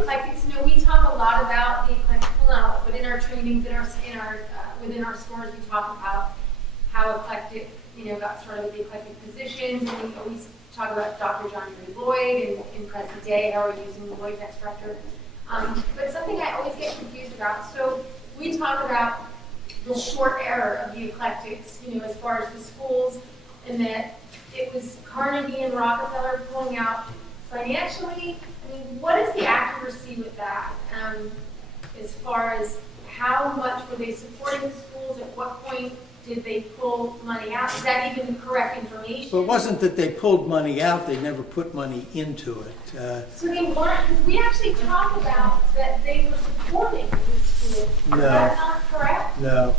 eclectics, we talk a lot about the eclectic, but in our trainings, within our stores, we talk about how eclectic, got started with the eclectic physicians, and we always talk about Dr. John Henry Lloyd, and in present day, how we're using Lloyd's extractor. But something I always get confused about, so we talk about the short era of the eclectics, as far as the schools, and that it was Carnegie and Rockefeller pulling out financially. I mean, what is the accuracy with that? As far as how much were they supporting the schools? At what point did they pull money out? Is that even correct information? Well, it wasn't that they pulled money out, they never put money into it. So they weren't, because we actually talk about that they were supporting the schools. No. Is that not correct? No.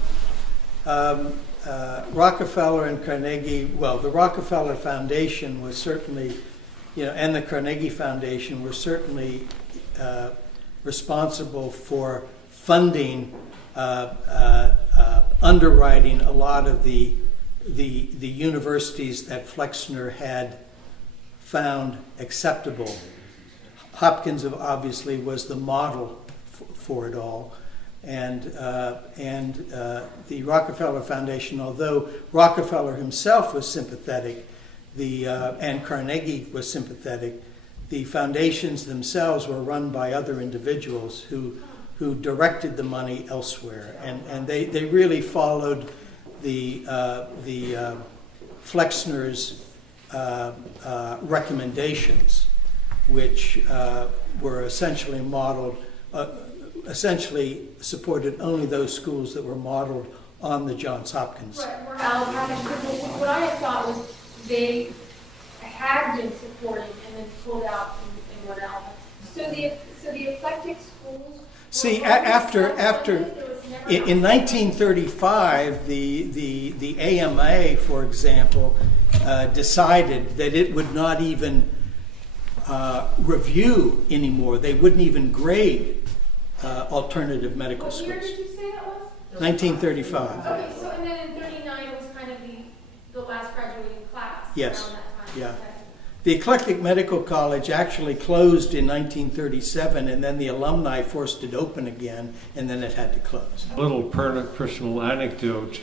Rockefeller and Carnegie, well, the Rockefeller Foundation was certainly, and the Carnegie Foundation were certainly responsible for funding, underwriting a lot of the universities that Flexner had found acceptable. Hopkins obviously was the model for it all. And the Rockefeller Foundation, although Rockefeller himself was sympathetic, and Carnegie was sympathetic, the foundations themselves were run by other individuals who directed the money elsewhere, and they really followed the Flexner's recommendations, which were essentially modeled. Essentially supported only those schools that were modeled on the Johns Hopkins. Right, what I had thought was they had been supporting and then pulled out and went out. So the eclectic schools. See, after in 1935, the AMA, for example, decided that it would not even review anymore. They wouldn't even grade alternative medical schools. What year did you say that was? 1935. Okay, so and then in 39 it was kind of the last graduating class. Yes. Around that time. Yeah. Okay. The Eclectic Medical College actually closed in 1937, and then the alumni forced it open again, and then it had to close. A little personal anecdote.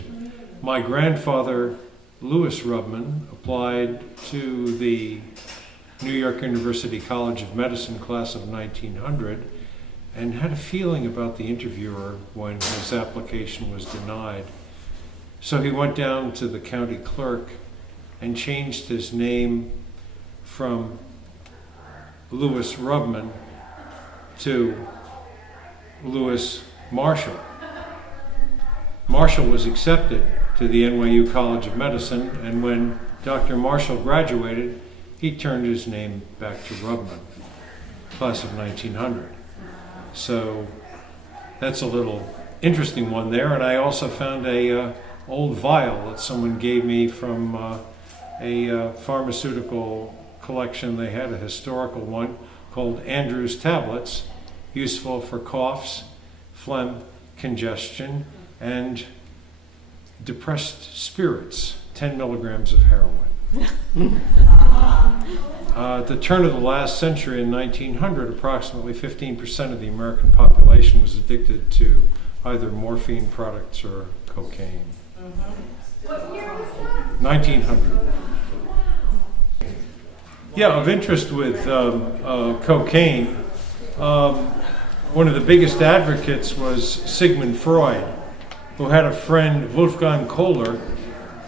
My grandfather, Louis Rubman, applied to the New York University College of Medicine class of 1900 and had a feeling about the interviewer when his application was denied. So he went down to the county clerk and changed his name from Louis Rubman to Louis Marshall. Marshall was accepted to the NYU College of Medicine, and when Dr. Marshall graduated, he turned his name back to Rubman, class of 1900. So that's a little interesting one there. And I also found a old vial that someone gave me from a pharmaceutical collection. They had a historical one called Andrew's Tablets, useful for coughs, phlegm, congestion, and depressed spirits, 10 milligrams of heroin. At the turn of the last century, in 1900, approximately 15% of the American population was addicted to either morphine products or cocaine. What year was that? 1900. Yeah, of interest with cocaine, one of the biggest advocates was Sigmund Freud, who had a friend, Wolfgang Kohler,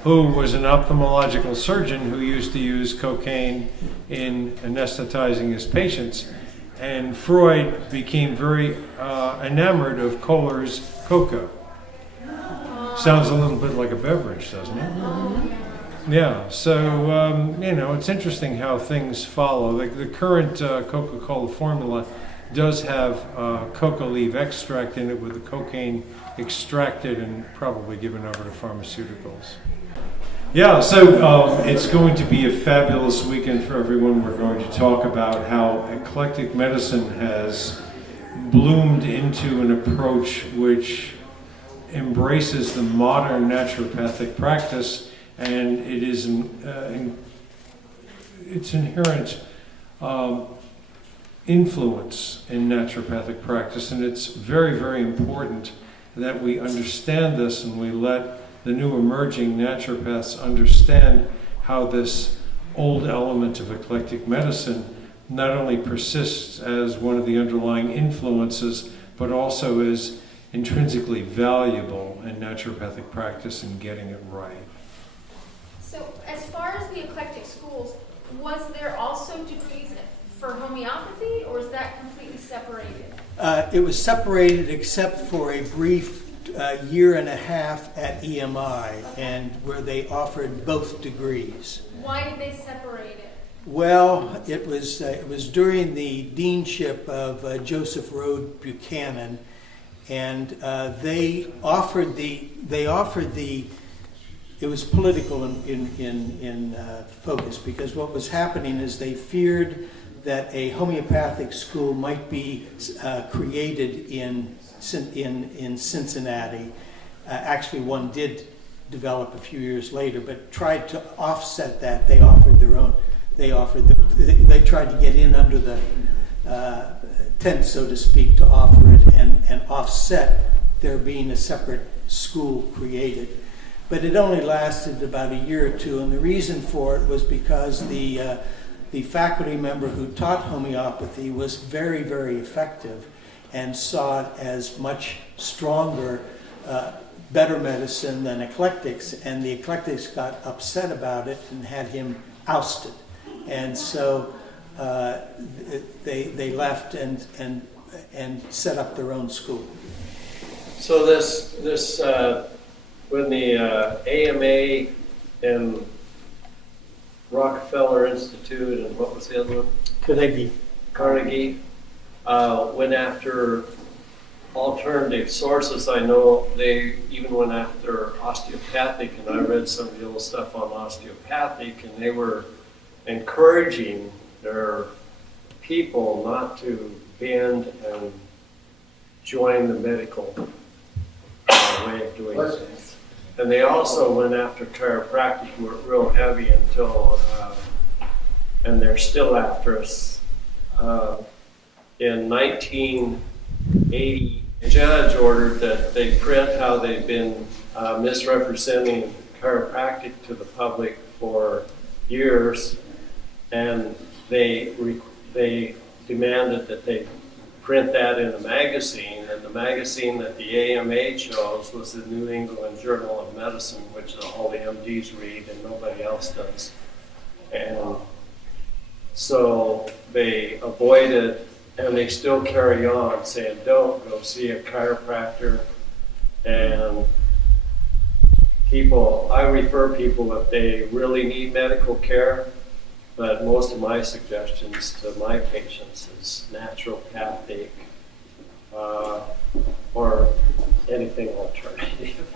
who was an ophthalmological surgeon who used to use cocaine in anesthetizing his patients. And Freud became very enamored of Kohler's cocoa. Sounds a little bit like a beverage, doesn't it? Yeah, so, it's interesting how things follow. Like the current Coca-Cola formula does have coca leaf extract in it with the cocaine extracted and probably given over to pharmaceuticals. Yeah, so it's going to be a fabulous weekend for everyone. We're going to talk about how eclectic medicine has bloomed into an approach which embraces the modern naturopathic practice, and it is its inherent influence in naturopathic practice, and it's very, very important that we understand this and we let the new emerging naturopaths understand how this old element of eclectic medicine not only persists as one of the underlying influences, but also is intrinsically valuable in naturopathic practice and getting it right. So as far as the eclectic schools, was there also degrees for homeopathy, or is that completely separated? It was separated except for a brief year and a half at EMI, and where they offered both degrees. Why did they separate it? Well, it was during the deanship of Joseph Rode Buchanan, and they offered the. It was political in focus, because what was happening is they feared that a homeopathic school might be created in Cincinnati. Actually, one did develop a few years later, but tried to offset that. They offered their own. They tried to get in under the tent, so to speak, to offer it and offset there being a separate school created. But it only lasted about a year or two, and the reason for it was because the faculty member who taught homeopathy was very, very effective and saw it as much stronger, better medicine than eclectics, and the eclectics got upset about it and had him ousted. And so they left and set up their own school. So this when the AMA and Rockefeller Institute and what was the other one? Carnegie went after alternative sources. I know they even went after osteopathic, and I read some of the old stuff on osteopathic, and they were encouraging their people not to bend and join the medical way of doing things. And they also went after chiropractic, who were real heavy until, and they're still after us. In 1980, a judge ordered that they print how they've been misrepresenting chiropractic to the public for years, and they demanded that they print that in a magazine, and the magazine that the AMA chose was the New England Journal of Medicine, which all the MDs read and nobody else does. And so they avoided, and they still carry on saying, don't go see a chiropractor. And people, I refer people if they really need medical care, but most of my suggestions to my patients is naturopathic or anything alternative.